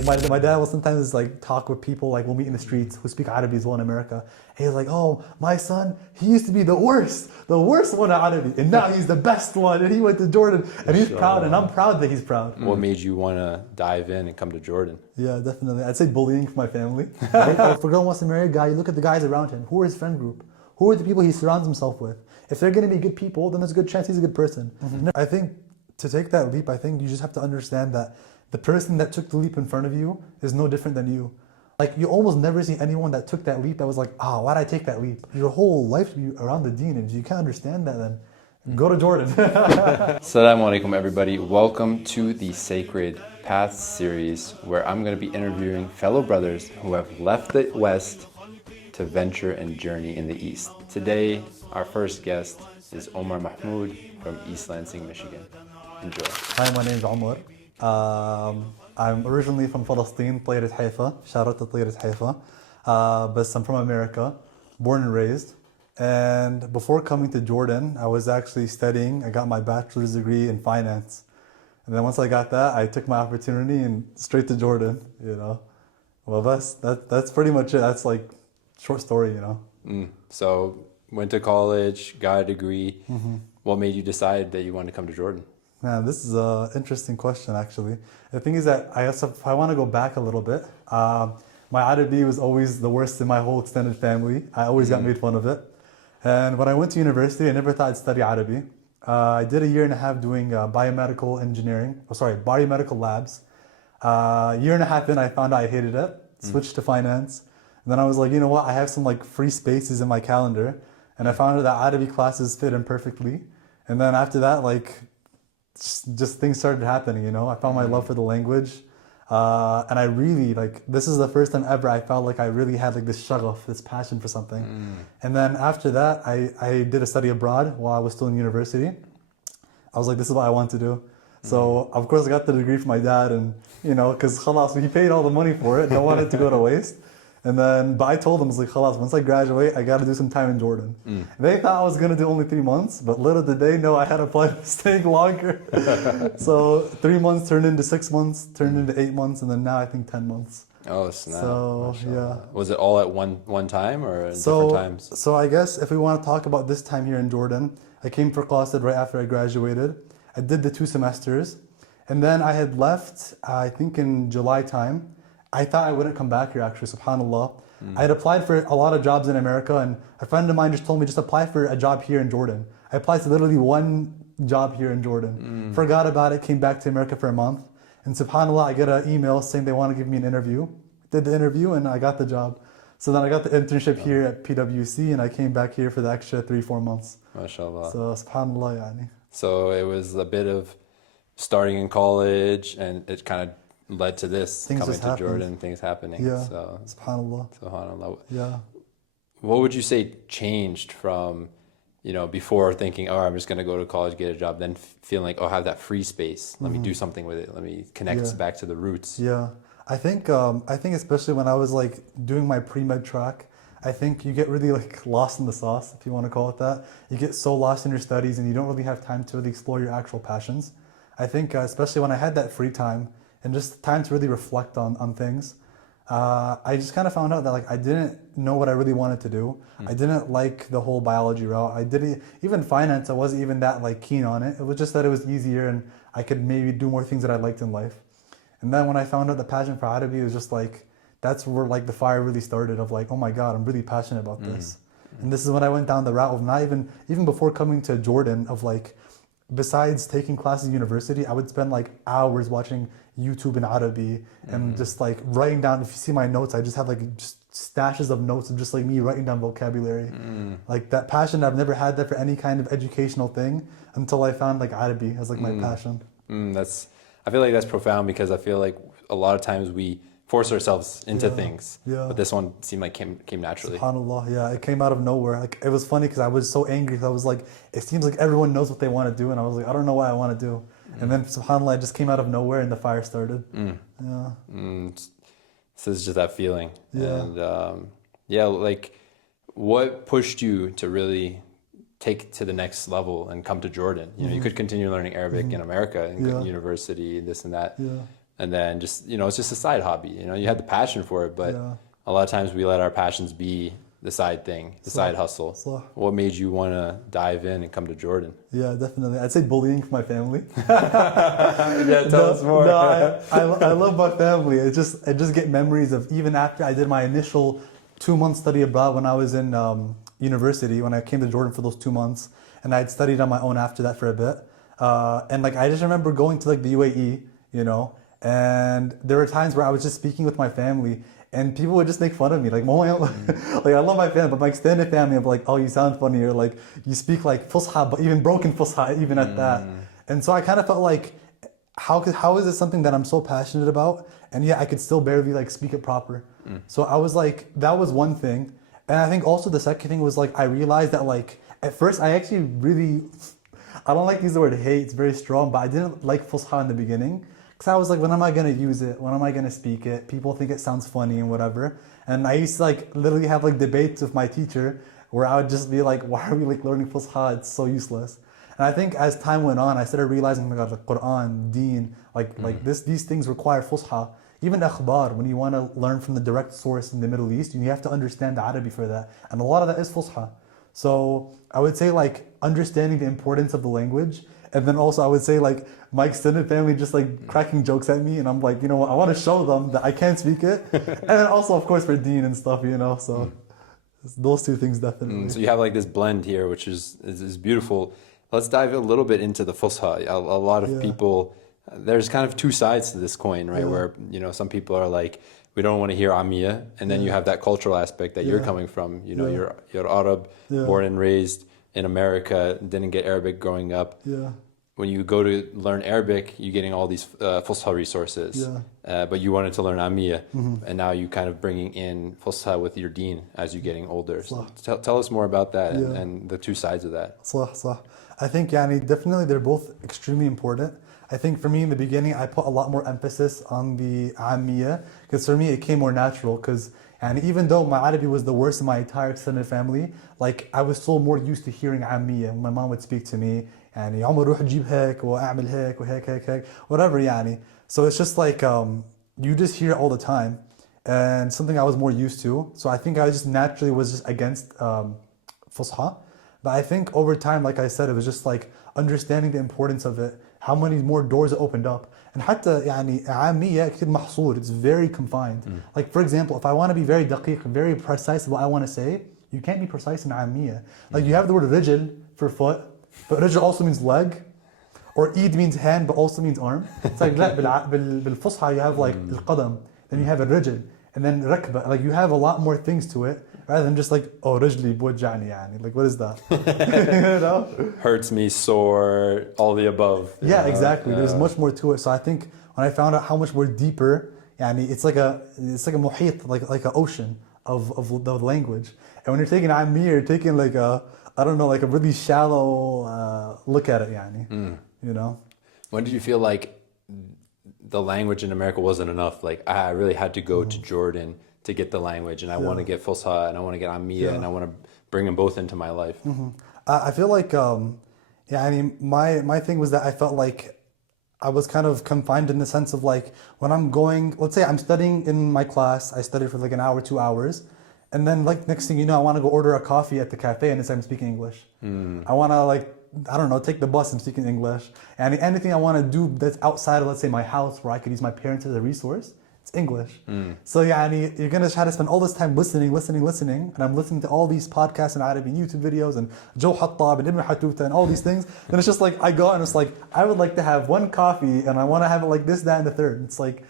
My dad will sometimes like talk with people like we'll meet in the streets who speak Arabic as well in America. And he's like, oh, my son, he used to be the worst one at Arabic, and now he's the best one. And he went to Jordan, and he's proud, and I'm proud that he's proud. What made you want to dive in and come to Jordan? Yeah, definitely. I'd say bullying from my family. If a girl wants to marry a guy, you look at the guys around him. Who are his friend group? Who are the people he surrounds himself with? If they're going to be good people, then there's a good chance he's a good person. I think to take that leap, I think you just have to understand that the person that took the leap in front of you is no different than you. Like, you almost never see anyone that took that leap that was like, why'd I take that leap? Your whole life should be around the deen, and if you can't understand that, then go to Jordan. Assalamu alaikum, everybody. Welcome to the Sacred Paths series, where I'm going to be interviewing fellow brothers who have left the West to venture and journey in the East. Today, our first guest is Omar Mahmoud from East Lansing, Michigan. Enjoy. Hi, my name is Omar. I'm originally from Palestine, طيرة Haifa. Shout out to طيرة Haifa. But I'm from America, born and raised. And before coming to Jordan, I was actually studying. I got my bachelor's degree in finance. And then once I got that, I took my opportunity and straight to Jordan, you know. Well, that's pretty much it. That's like short story, you know. So, went to college, got a degree. What made you decide that you wanted to come to Jordan? Man, this is an interesting question, actually. The thing is that if I want to go back a little bit, my Arabic was always the worst in my whole extended family. I always got made fun of it. And when I went to university, I never thought I'd study Arabic. I did a year and a half doing biomedical labs. Year and a half in, I found out I hated it, switched to finance. And then I was like, you know what, I have some like free spaces in my calendar. And I found out that Arabic classes fit in perfectly. And then after that, like, just things started happening, you know. I found my love for the language. And I really, like, this is the first time ever I felt like I really had like this shagaf, this passion for something. And then after that, I did a study abroad while I was still in university. I was like, this is what I want to do. So, of course, I got the degree from my dad, and, you know, because khalas, he paid all the money for it. Don't want it to go to waste. And then, but I told them, I was like, khalas, once I graduate, I got to do some time in Jordan. They thought I was going to do only 3 months, but little did they know I had a plan of staying longer. So 3 months turned into 6 months, turned into 8 months, and then now I think 10 months. Oh, snap. So, yeah. Was it all at one time or at different times? So I guess if we want to talk about this time here in Jordan, I came for Qasid right after I graduated. I did the 2 semesters, and then I had left, I think in July time. I thought I wouldn't come back here, actually, subhanAllah. I had applied for a lot of jobs in America, and a friend of mine just told me, just apply for a job here in Jordan. I applied to literally one job here in Jordan. Forgot about it, came back to America for a month. And subhanAllah, I get an email saying they want to give me an interview. Did the interview, and I got the job. So then I got the internship here at PwC, and I came back here for the extra 3-4 months. MashaAllah. So subhanAllah, yani. So it was a bit of starting in college, and it kind of led to this, Things coming just to happened. Jordan, things happening. Yeah, So, subhanAllah. Yeah. What would you say changed from, you know, before thinking, oh, I'm just going to go to college, get a job, then feeling like, oh, I have that free space. Let me do something with it. Let me connect back to the roots. Yeah. I think especially when I was like doing my pre-med track, I think you get really like lost in the sauce, if you want to call it that. You get so lost in your studies and you don't really have time to really explore your actual passions. I think especially when I had that free time and just time to really reflect on things, I just kind of found out that like I didn't know what I really wanted to do. I didn't like the whole biology route. I didn't, even finance, I wasn't even that like keen on it. It was just that it was easier and I could maybe do more things that I liked in life. And then when I found out the passion for Arabic, it was just like, that's where like the fire really started of like, oh my God, I'm really passionate about this. And this is when I went down the route of not even before coming to Jordan, of like, besides taking classes at university, I would spend like hours watching YouTube in Arabic and just like writing down. If you see my notes, I just have like just stashes of notes of just like me writing down vocabulary. Like that passion, I've never had that for any kind of educational thing until I found like Arabic as like my passion. I feel like that's profound, because I feel like a lot of times we force ourselves into things, but this one seemed like came naturally. SubhanAllah, yeah, it came out of nowhere. Like, it was funny because I was so angry. I was like, it seems like everyone knows what they want to do, and I was like, I don't know what I want to do. And then SubhanAllah, it just came out of nowhere, and the fire started. So it's just that feeling. Yeah. And like, what pushed you to really take it to the next level and come to Jordan? You know, you could continue learning Arabic in America, in university, this and that. and then just, it's just a side hobby. You had the passion for it, but Yeah. a lot of times we let our passions be the side thing, the side hustle. صح. What made you want to dive in and come to Jordan? Yeah, definitely. I'd say bullying from my family. Yeah, tell us more. No, I love my family. I just get memories of even after I did my initial 2 month study abroad when I was in university, when I came to Jordan for those 2 months, and I had studied on my own after that for a bit. And like I just remember going to like the UAE, and there were times where I was just speaking with my family, and people would just make fun of me. Like, like I love my family, but my extended family, I'm like, oh, you sound funny, or like you speak like Fusha, but even broken Fusha, even at that. And so I kind of felt like, how is this something that I'm so passionate about, and yet I could still barely like speak it proper. So I was like, that was one thing. And I think also the second thing was like, I realized that like, at first I actually really, I don't like to use the word hate, it's very strong, but I didn't like Fusha in the beginning. Because I was like, when am I going to use it? When am I going to speak it? People think it sounds funny and whatever. And I used to like literally have like debates with my teacher where I would just be like, why are we like learning Fusha? It's so useless. And I think as time went on, I started realizing, oh my God, the Quran, deen, these things require Fusha. Even akhbar, when you want to learn from the direct source in the Middle East, you have to understand the Arabic for that. And a lot of that is Fusha. So I would say like understanding the importance of the language. And then also I would say like my extended family just like cracking jokes at me, and I'm like, you know what, I want to show them that I can speak it. And then also of course for deen and stuff, so those two things definitely. So you have like this blend here, which is beautiful. Let's dive a little bit into the Fusha. A lot of people, there's kind of two sides to this coin, right? Where, some people are like, we don't want to hear Amiya. And then you have that cultural aspect that you're coming from. You're Arab, born and raised in America, didn't get Arabic growing up. When you go to learn Arabic, you're getting all these Fusha resources. But you wanted to learn Amiya. And now you kind of bringing in Fusha with your deen as you're getting older. So tell us more about that and the two sides of that. صح. I think definitely they're both extremely important. I think for me in the beginning, I put a lot more emphasis on the Ammiya, because for me it came more natural, because even though my Arabic was the worst in my entire extended family, like I was still more used to hearing Ammiya. My mom would speak to me, عمر روح جيب هيك واعمل هيك وهيك هيك whatever So it's just like you just hear it all the time, and something I was more used to. So I think I just naturally was just against Fusha. But I think over time, like I said, it was just like understanding the importance of it, how many more doors it opened up. And حتى عامية كتير محصور, it's very confined. Like for example, if I want to be very daqiq, very precise what I want to say, you can't be precise in عامية. Like you have the word رجل for foot, but رجل also means leg, or eid means hand but also means arm. It's like لا بالفصحى you have like القدم, then you have الرجل, and then ركبة. Like you have a lot more things to it, rather than just like, oh, رجلي بوجعني like what is that? Hurts me, sore, all the above. Yeah, exactly. There's much more to it. So I think when I found out how much more deeper, it's like a muhit, like an ocean of the language. And when you're taking Ammi, you're taking like a really shallow look at it, When did you feel like the language in America wasn't enough? Like I really had to go to Jordan to get the language, and I want to get Fusha, and I want to get Ammiya, and I want to bring them both into my life. I feel like, my thing was that I felt like I was kind of confined in the sense of like, when I'm going, let's say I'm studying in my class, I studied for like an hour, 2 hours, and then like next thing you know, I want to go order a coffee at the cafe, and I'm speaking English. I want to take the bus and speaking English. And anything I want to do that's outside of, let's say, my house, where I could use my parents as a resource, it's English. So you're going to try to spend all this time listening, and I'm listening to all these podcasts and Arabic YouTube videos and Joe Hattab and Ibn Hatuta and all these things. And it's just like, I go and it's like, I would like to have one coffee and I want to have it like this, that, and the third. It's like,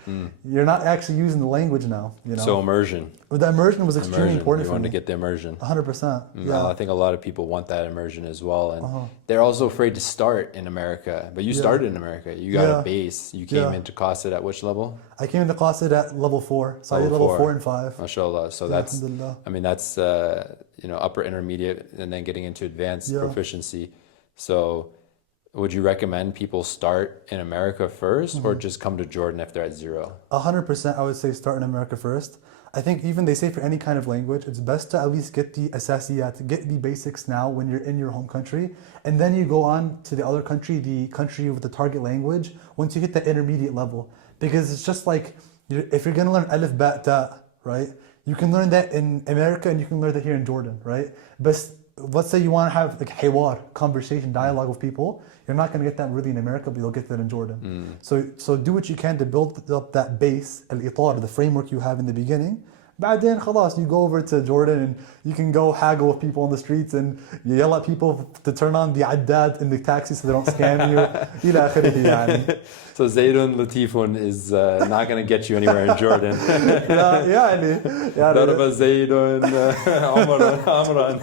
you're not actually using the language now, So immersion. The immersion was extremely important for me. You want to get the immersion. 100%. Yeah. I think a lot of people want that immersion as well. And they're also afraid to start in America. But you started in America. You got a base. You came into Qasid at which level? I came into Qasid at level 4. So I did level 4 and 5. MashaAllah. So that's, that's upper intermediate and then getting into advanced proficiency. So would you recommend people start in America first or just come to Jordan if they're at 0? 100% I would say start in America first. I think even they say for any kind of language, it's best to at least get the asasiyat, get the basics now when you're in your home country, and then you go on to the other country, the country with the target language, once you hit the intermediate level. because it's just like if you're gonna learn alif ba ta, right? You can learn that in America and you can learn that here in Jordan, right? But let's say you want to have like hiwar, conversation, dialogue with people. You're not going to get that really in America, but you'll get that in Jordan. So do what you can to build up that base, al-itar, the framework you have in the beginning. بعدين خلاص, you go over to Jordan and you can go haggle with people on the streets and you yell at people to turn on the addad in the taxi so they don't scam you. إلى آخره يعني. So Zaydun Latifun is not going to get you anywhere in Jordan. يعني Darba Zaydun Amran.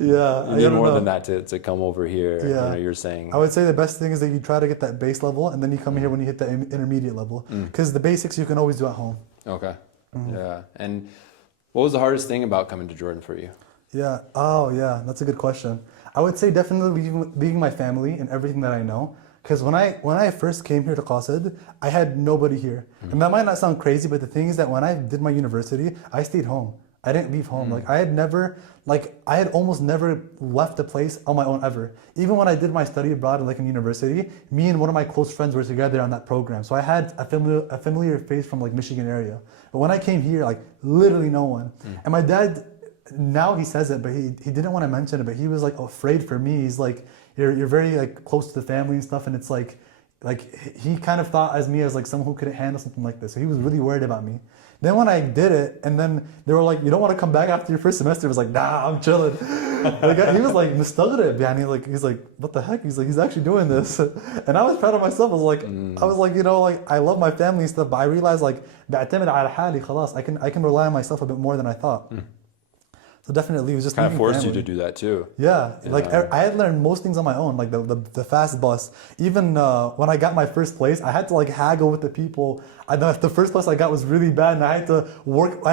Yeah, You need more than that to come over here. Yeah. You know, you're saying. I would say the best thing is that you try to get that base level and then you come here when you hit the intermediate level. Because the basics you can always do at home. Okay. Yeah. And what was the hardest thing about coming to Jordan for you? Yeah. Oh, yeah. That's a good question. I would say definitely leaving my family and everything that I know. Because when I first came here to Qasid, I had nobody here. And that might not sound crazy, but the thing is that when I did my university, I stayed home. I didn't leave home. Like I had almost never left the place on my own ever. Even when I did my study abroad in university, me and one of my close friends were together on that program. So I had a familiar face from like Michigan area. But when I came here, like literally no one. And my dad, now he says it, but he didn't want to mention it, but he was like afraid for me. He's like, you're very like close to the family and stuff, and it's like he kind of thought as me as like someone who couldn't handle something like this. So he was really worried about me. Then when I did it, and then they were like, you don't want to come back after your first semester? I was like, nah, I'm chilling. Like, he was like, مستغرب. He's like, what the heck? He's like, he's actually doing this. And I was proud of myself. I was like, you know, like I love my family and stuff, but I realized like, بعتمد على حالي خلاص. I can rely on myself a bit more than I thought. So definitely it was just kind of forced family. you to do that too. Yeah, like I had learned most things on my own, like the fast bus. Even when I got my first place, I had to like haggle with the people. The first place I got was really bad, and I had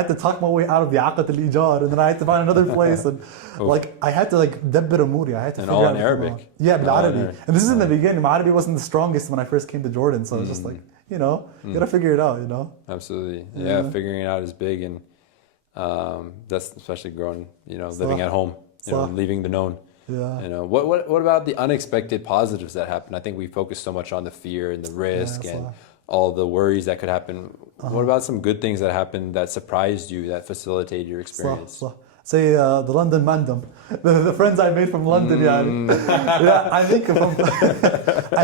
to talk my way out of the aqat al-ijar, and then I had to find another place, and like I had to like dabbir amuri. I had to and figure all out in Arabic. Yeah, بالعربي. And this is in the beginning. My Arabic wasn't the strongest when I first came to Jordan, so it's just like, you know, you gotta figure it out, you know. Absolutely, yeah. Figuring it out is big, and that's especially growing, you know, living at home, you know, leaving the known. Yeah. You know, what about the unexpected positives that happen? I think we focus so much on the fear and the risk and all the worries that could happen. What about some good things that happened that surprised you, that facilitated your experience? Say the London Mandem, the friends I made from London. Yeah, I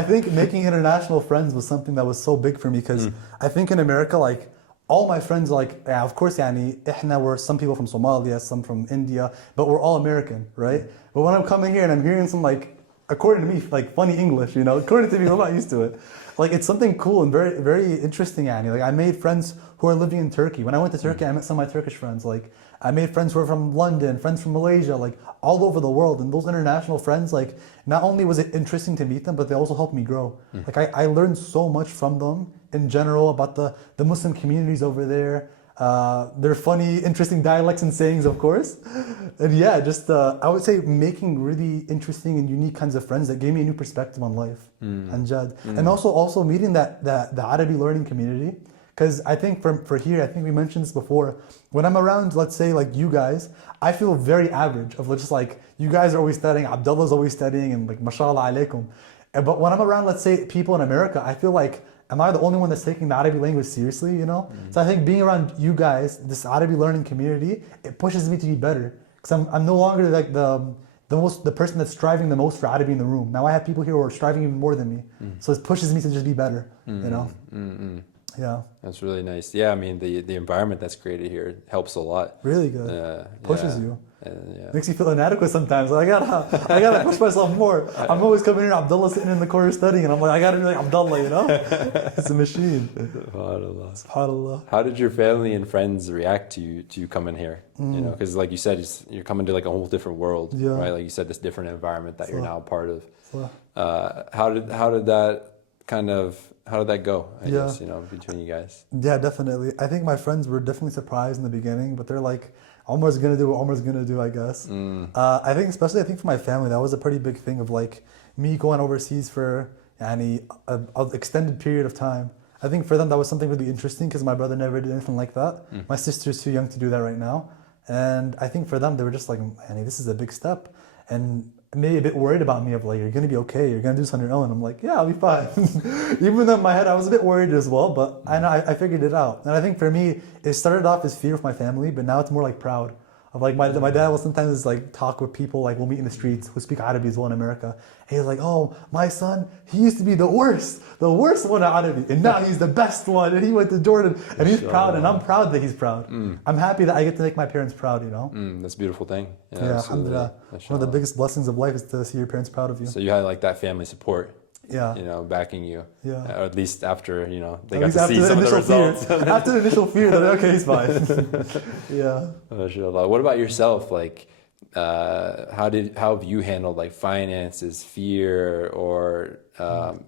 think making international friends was something that was so big for me, because I think in America, like, all my friends, like, yeah, of course, we're some people from Somalia, some from India, but we're all American, right? But when I'm coming here and I'm hearing some, like, according to me, like funny English, you know, according to me, I'm not used to it. Like, it's something cool and very, very interesting, Like, I made friends who are living in Turkey. When I went to Turkey, I met some of my Turkish friends. Like, I made friends who are from London, friends from Malaysia, like all over the world. And those international friends, like, not only was it interesting to meet them, but they also helped me grow. Like, I learned so much from them in general about the Muslim communities over there. Their funny, interesting dialects and sayings, of course. And yeah, just I would say making really interesting and unique kinds of friends that gave me a new perspective on life. And also meeting the Arabic learning community. Because I think for here, I think we mentioned this before, when I'm around, let's say, like you guys, I feel very average of just like, you guys are always studying, Abdullah's always studying, and like, mashallah alaikum. But when I'm around, let's say, people in America, I feel like, am I the only one that's taking the Arabic language seriously, you know? So I think being around you guys, this Arabic learning community, it pushes me to be better. Because I'm no longer like the person that's striving the most for Arabic in the room. Now I have people here who are striving even more than me. So it pushes me to just be better, you know? Yeah. That's really nice. Yeah, I mean, the environment that's created here helps a lot. Really good. Pushes you. Yeah. Makes you feel inadequate sometimes. Like, I gotta push myself more. I'm always coming here, Abdullah sitting in the corner studying, and I'm like, I gotta be like Abdullah, you know? It's a machine. SubhanAllah. How did your family and friends react to you coming here? You know, because like you said, you're coming to like a whole different world, right? Like you said, this different environment that you're now a part of. How did that go, I guess, you know, between you guys? Yeah, definitely. I think my friends were definitely surprised in the beginning, but they're like, Omar's gonna do what Omar's gonna do, I guess. I think for my family, that was a pretty big thing of like me going overseas for an extended period of time. I think for them that was something really interesting, because my brother never did anything like that. My sister's too young to do that right now. And I think for them, they were just like, this is a big step. And maybe a bit worried about me of like, you're gonna be okay, you're gonna do this on your own. I'm like, yeah, I'll be fine. Even though in my head I was a bit worried as well, but I know I figured it out. And I think for me, it started off as fear of my family, but now it's more like proud. Of like my dad will sometimes like talk with people like we'll meet in the streets who speak Arabic as well in America. And he's like, oh, my son, he used to be the worst one at Arabic, and now he's the best one. And he went to Jordan, and he's proud, and I'm proud that he's proud. I'm happy that I get to make my parents proud. You know. That's a beautiful thing. Yeah, alhamdulillah. One of the biggest blessings of life is to see your parents proud of you. So you had like that family support. Yeah. You know, backing you. Yeah. Or at least after, you know, they At got least to see some of the results. After the initial fear, they're like, okay, he's fine. Yeah. MashaAllah. What about yourself? Like, how have you handled like finances, fear, or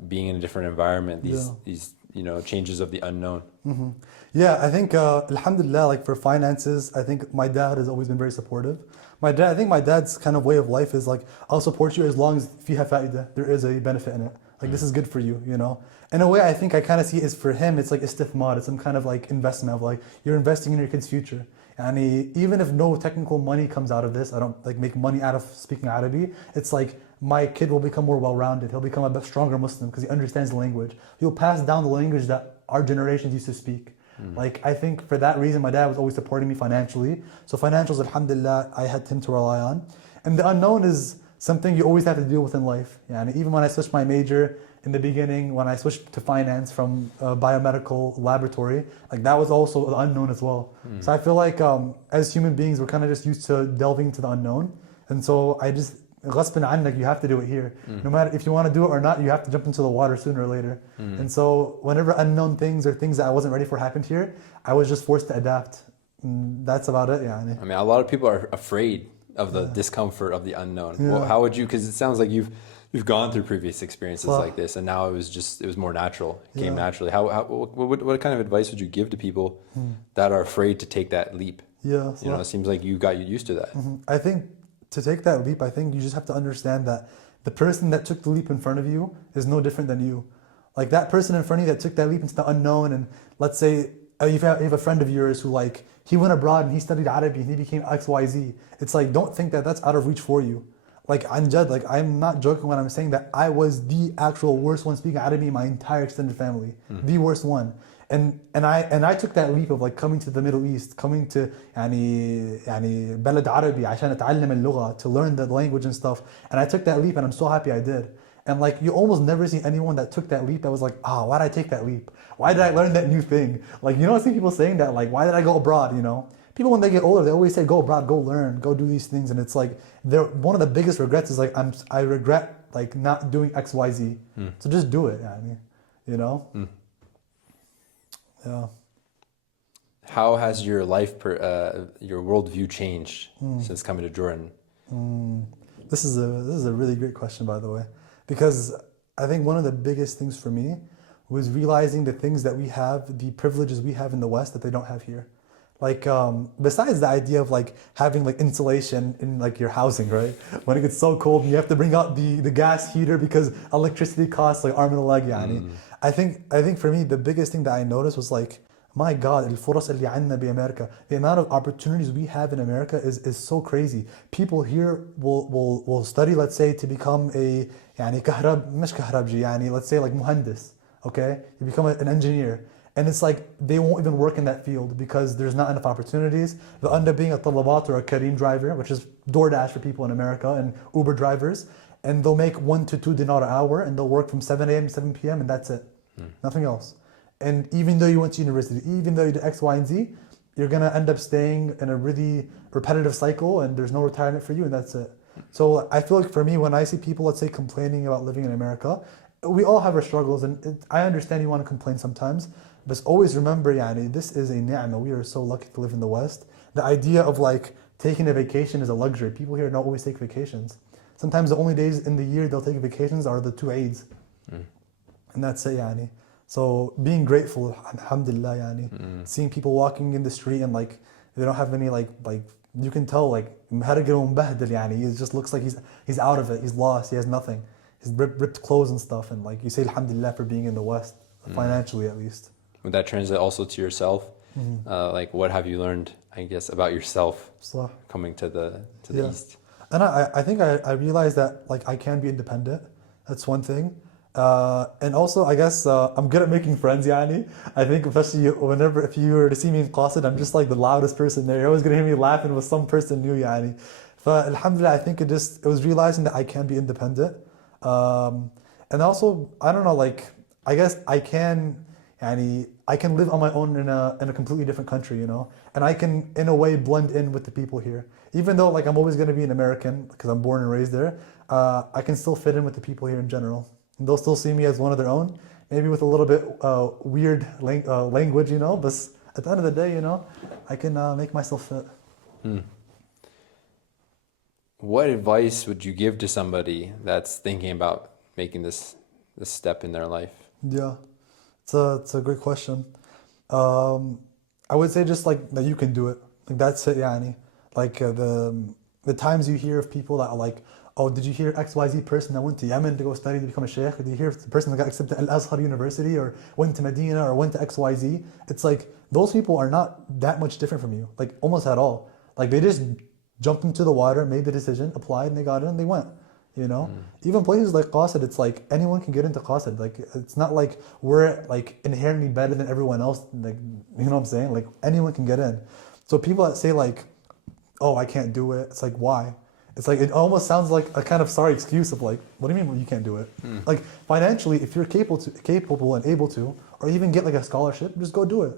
being in a different environment? These you know, changes of the unknown. Yeah, I think alhamdulillah, like for finances, I think my dad has always been very supportive. I think my dad's kind of way of life is like, I'll support you as long as fiha fa'idah, there is a benefit in it. Like this is good for you, you know. In a way, I think I kind of see it as for him, it's like istithmar, it's some kind of like investment of like, you're investing in your kid's future. And even if no technical money comes out of this, I don't like make money out of speaking Arabic, it's like my kid will become more well-rounded. He'll become a stronger Muslim because he understands the language. He'll pass down the language that our generations used to speak. Like I think for that reason, my dad was always supporting me financially. So financials, alhamdulillah, I had him to rely on. And the unknown is something you always have to deal with in life. Yeah, and even when I switched my major in the beginning, when I switched to finance from biomedical laboratory, like that was also the unknown as well. So I feel like as human beings, we're kind of just used to delving into the unknown. And so I just, ghasban annak, you have to do it here. No matter if you want to do it or not, you have to jump into the water sooner or later. And so whenever unknown things or things that I wasn't ready for happened here, I was just forced to adapt. And that's about it, yeah. I mean, a lot of people are afraid of the discomfort of the unknown. Well, how would you, because it sounds like you've gone through previous experiences like this, and now it was more natural. It came naturally. What kind of advice would you give to people that are afraid to take that leap? Yeah. You know, it seems like you got used to that. I think to take that leap, I think you just have to understand that the person that took the leap in front of you is no different than you. Like that person in front of you that took that leap into the unknown, and let's say you have a friend of yours who like, he went abroad and he studied Arabic and he became XYZ. It's like, don't think that that's out of reach for you. Like anjad, like I'm not joking when I'm saying that I was the actual worst one speaking Arabic in my entire extended family. The worst one. And I took that leap of like coming to the Middle East, coming to يعني بلد عربي عشان أتعلم اللغة, to learn the language and stuff. And I took that leap and I'm so happy I did. And like you almost never see anyone that took that leap that was like, why did I take that leap? Why did I learn that new thing? Like, you don't see people saying that, like, why did I go abroad, you know? People when they get older, they always say, go abroad, go learn, go do these things. And it's like, one of the biggest regrets is like, I regret like not doing X, Y, Z. So just do it, you know? Yeah. How has your life, your worldview changed since coming to Jordan? This is a really great question, by the way, because I think one of the biggest things for me was realizing the things that we have, the privileges we have in the West that they don't have here. Like, besides the idea of like having like insulation in like your housing, right? When it gets so cold and you have to bring out the gas heater because electricity costs like arm and a leg, يعني. I think for me, the biggest thing that I noticed was like, my God, الفرص اللي عندنا بأمريكا, the amount of opportunities we have in America is so crazy. People here will study, let's say, to become a يعني مش كهربجي, يعني let's say like مهندس, okay? You become an engineer. And it's like they won't even work in that field because there's not enough opportunities. They'll end up being a talabat or a Kareem driver, which is DoorDash for people in America, and Uber drivers. And they'll make 1 to 2 dinar an hour, and they'll work from 7 a.m. to 7 p.m. and that's it. Nothing else. And even though you went to university, even though you did X, Y, and Z, you're gonna end up staying in a really repetitive cycle, and there's no retirement for you, and that's it. So I feel like for me, when I see people, let's say, complaining about living in America, we all have our struggles, and I understand you want to complain sometimes, but always remember, yani, this is a ni'mah. We are so lucky to live in the West. The idea of like taking a vacation is a luxury. People here don't always take vacations. Sometimes the only days in the year they'll take vacations are the 2 Eids. And that's it, yani. So being grateful, alhamdulillah, yani. Seeing people walking in the street and like they don't have any like you can tell like yani. It just looks like he's out of it. He's lost. He has nothing. He's ripped clothes and stuff. And like you say alhamdulillah for being in the West, financially at least. Would that translate also to yourself? Like what have you learned, I guess, about yourself coming to the East? And I think I realized that like I can be independent. That's one thing. And also I guess I'm good at making friends, yani. I think especially whenever if you were to see me in Qasid, I'm just like the loudest person there. You're always gonna hear me laughing with some person new, yani. But alhamdulillah, I think it was realizing that I can be independent. Um, and also I don't know, like I guess I can live on my own in a completely different country, you know, and I can in a way blend in with the people here. Even though like I'm always going to be an American because I'm born and raised there, I can still fit in with the people here in general. And they'll still see me as one of their own, maybe with a little bit weird language, you know. But at the end of the day, you know, I can make myself fit. Hmm. What advice would you give to somebody that's thinking about making this step in their life? Yeah, it's a great question. Um, I would say just like that you can do it. Like that's it, yani. Like the times you hear of people that are like, oh, did you hear XYZ person that went to Yemen to go study to become a sheikh? Or did you hear the person that got accepted at Al-Azhar University or went to Medina or went to XYZ? It's like those people are not that much different from you, like almost at all. Like they just jumped into the water, made the decision, applied, and they got in and they went. You know, even places like Qasid, it's like anyone can get into Qasid. Like it's not like we're like inherently better than everyone else. Like you know what I'm saying? Like anyone can get in. So people that say like, "Oh, I can't do it," it's like why? It's like it almost sounds like a kind of sorry excuse of like, "What do you mean you can't do it?" Like financially, if you're capable and able to, or even get like a scholarship, just go do it.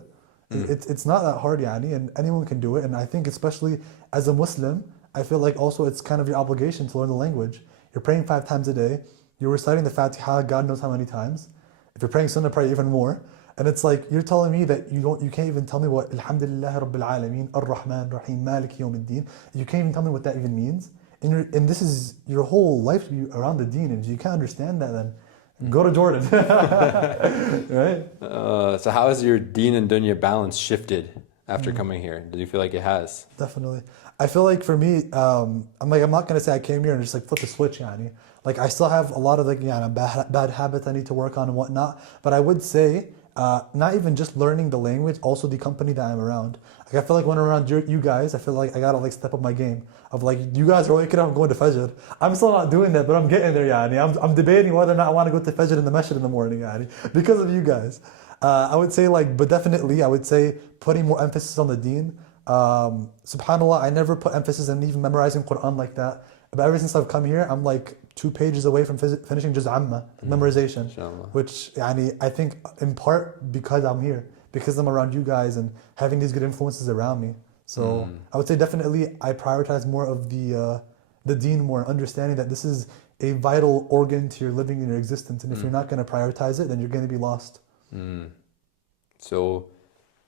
It's not that hard, yani, and anyone can do it. And I think especially as a Muslim, I feel like also it's kind of your obligation to learn the language. You're praying 5 times a day. You're reciting the Fatiha, God knows how many times. If you're praying Sunnah, pray even more. And it's like you're telling me that you can't even tell me what Alhamdulillah Rabbil Alameen, Ar-Rahman, Rahim, Malik Yawmiddin. You can't even tell me what that even means. And this is your whole life to be around the deen. And if you can't understand that, then go to Jordan. Right? So how has your deen and dunya balance shifted after coming here? Do you feel like it has? Definitely. I feel like for me, I'm not gonna say I came here and just like flip the switch, yani. Like I still have a lot of like bad habits I need to work on and whatnot. But I would say, not even just learning the language, also the company that I'm around. Like I feel like when I'm around you guys, I feel like I gotta like step up my game. Of like you guys are waking up and going to Fajr. I'm still not doing that, but I'm getting there, yani. I'm debating whether or not I want to go to Fajr in the masjid in the morning, yani, because of you guys. I would say like, but definitely I would say putting more emphasis on the deen. Subhanallah, I never put emphasis on even memorizing Quran like that. But ever since I've come here, I'm like 2 pages away from finishing Juz Amma, memorization. Inshallah. Which yani, I think in part because I'm here, because I'm around you guys and having these good influences around me. So I would say definitely I prioritize more of the deen, more understanding that this is a vital organ to your living and your existence. And if you're not going to prioritize it, then you're going to be lost. So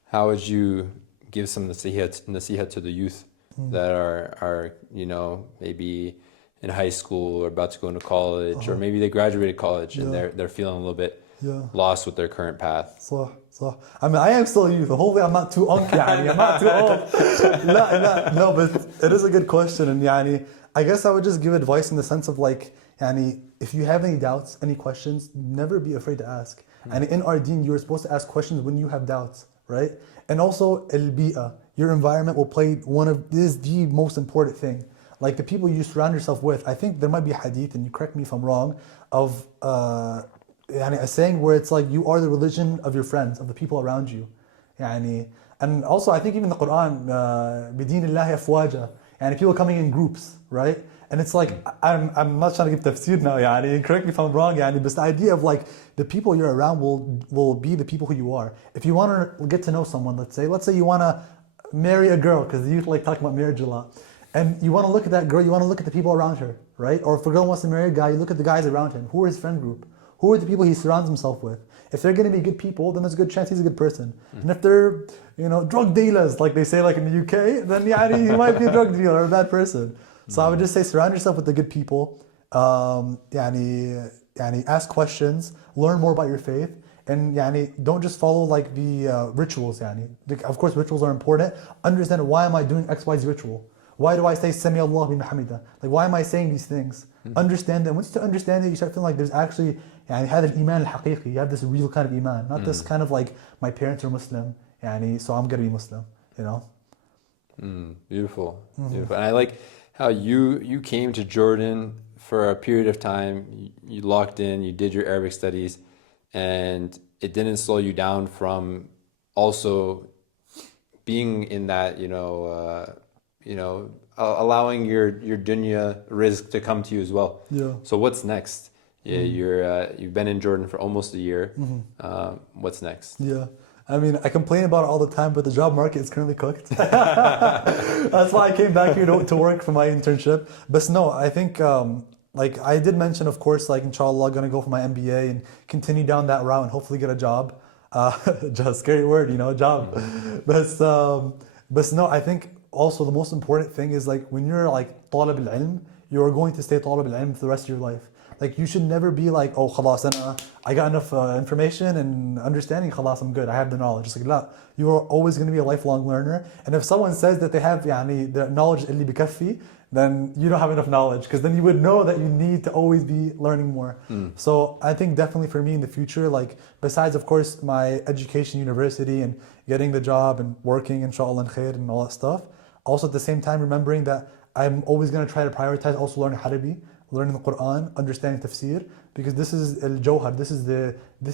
how would you give some nasihat to the youth that are you know, maybe in high school or about to go into college, or maybe they graduated college and they're feeling a little bit lost with their current path? صح. I mean, I am still a youth. Hopefully I'm not too old, يعني. I'm not too old. No, but it is a good question. And يعني, I guess I would just give advice in the sense of like, يعني, if you have any doubts, any questions, never be afraid to ask. And in our deen, you're supposed to ask questions when you have doubts, right? And also, al-bi'a, your environment will play is the most important thing. Like the people you surround yourself with. I think there might be a hadith, and you correct me if I'm wrong, of a saying where it's like you are the religion of your friends, of the people around you. And also I think even the Quran, بِدِينِ اللَّهِ أَفْوَاجًا, and people coming in groups, right? And it's like, I'm not trying to give tafsir now, correct me if I'm wrong, but the idea of like, the people you're around will be the people who you are. If you want to get to know someone, let's say you want to marry a girl, because the youth like talking about marriage a lot, and you want to look at that girl, you want to look at the people around her, right? Or if a girl wants to marry a guy, you look at the guys around him. Who are his friend group? Who are the people he surrounds himself with? If they're going to be good people, then there's a good chance he's a good person. And if they're, drug dealers, like they say like in the UK, then he might be a drug dealer or a bad person. So I would just say surround yourself with the good people. Ask questions, learn more about your faith, and don't just follow like the rituals. Of course, rituals are important. Understand, why am I doing XYZ ritual? Why do I say Sami Allah bin Hamida? Like, why am I saying these things? Understand them. Once you understand it, you start feeling like there's actually هذا الإيمان الحقيقي. You have this real kind of iman, not this kind of like my parents are Muslim, so I'm gonna be Muslim. Beautiful. And I like how you came to Jordan for a period of time. You locked in, you did your Arabic studies, and it didn't slow you down from also being in that, allowing your dunya rizq to come to you as well. Yeah. So what's next? Yeah, you've been in Jordan for almost a year. What's next? Yeah. I mean, I complain about it all the time, but the job market is currently cooked. That's why I came back here to work for my internship. But no, I think, like I did mention, of course, like inshallah, going to go for my MBA and continue down that route and hopefully get a job. Just scary word, job. But no, I think also the most important thing is like when you're like طالب العلم, you're going to stay طالب العلم for the rest of your life. Like you should never be like, oh, خلاص, I got enough information and understanding, خلاص, I'm good, I have the knowledge. It's like, لا, you are always going to be a lifelong learner. And if someone says that they have the knowledge اللي بكفي, then you don't have enough knowledge, because then you would know that you need to always be learning more. So I think definitely for me in the future, like besides of course my education, university, and getting the job and working inshallah and khair and all that stuff, also at the same time remembering that I'm always going to try to prioritize also learning Arabic, learning the Quran, understanding tafsir, because this is al-jawhar, this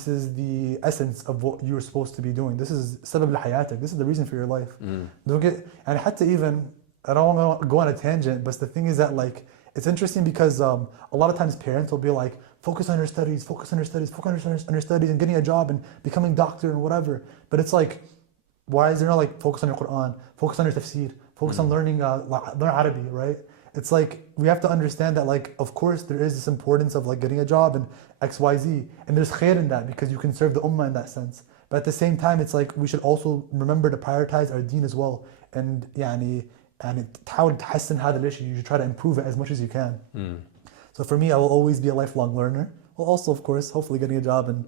is the essence of what you're supposed to be doing. This is sabab al-hayatak, this is the reason for your life. Don't get, and حتى even, I don't want to go on a tangent, but the thing is that like, it's interesting because a lot of times parents will be like, focus on your studies, focus on your studies, focus on your studies and getting a job and becoming doctor and whatever. But it's like, why is there not like, focus on your Quran, focus on your tafsir, focus on learn Arabic, right? It's like, we have to understand that like, of course there is this importance of like getting a job and XYZ, and there's khair in that because you can serve the ummah in that sense. But at the same time, it's like, we should also remember to prioritize our deen as well. And تحاول تحسن هذا الشيء, you should try to improve it as much as you can. So for me, I will always be a lifelong learner. Well, also, of course, hopefully getting a job and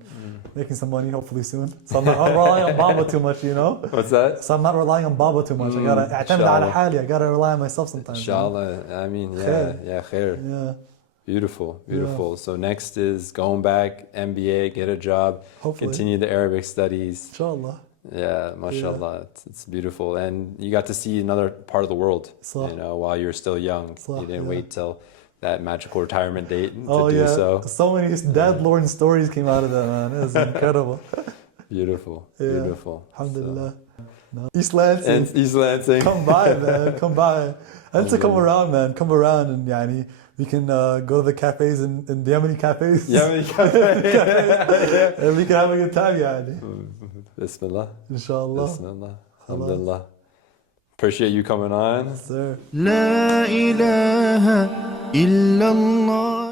making some money, hopefully soon. So I'm not relying on Baba too much, What's that? So I'm not relying on Baba too much. I gotta اعتمد على حالي. I gotta rely on myself sometimes. Inshallah. I mean, khair. Yeah. Beautiful. Yeah. So next is going back, MBA, get a job, hopefully continue the Arabic studies. Inshallah. Yeah, mashallah, yeah. It's beautiful, and you got to see another part of the world. While you're still young, you didn't wait till that magical retirement date to do so. So many dad-lorn stories came out of that, man. It was incredible. Beautiful. Alhamdulillah. East Lansing. Come by, man. Come by. I need to come around, man. Come around and we can go to the cafes and the Yemeni cafes. And we can have a good time, Bismillah. Inshallah. Bismillah. Alhamdulillah. Appreciate you coming on. Yes, sir. La ilaha illallah.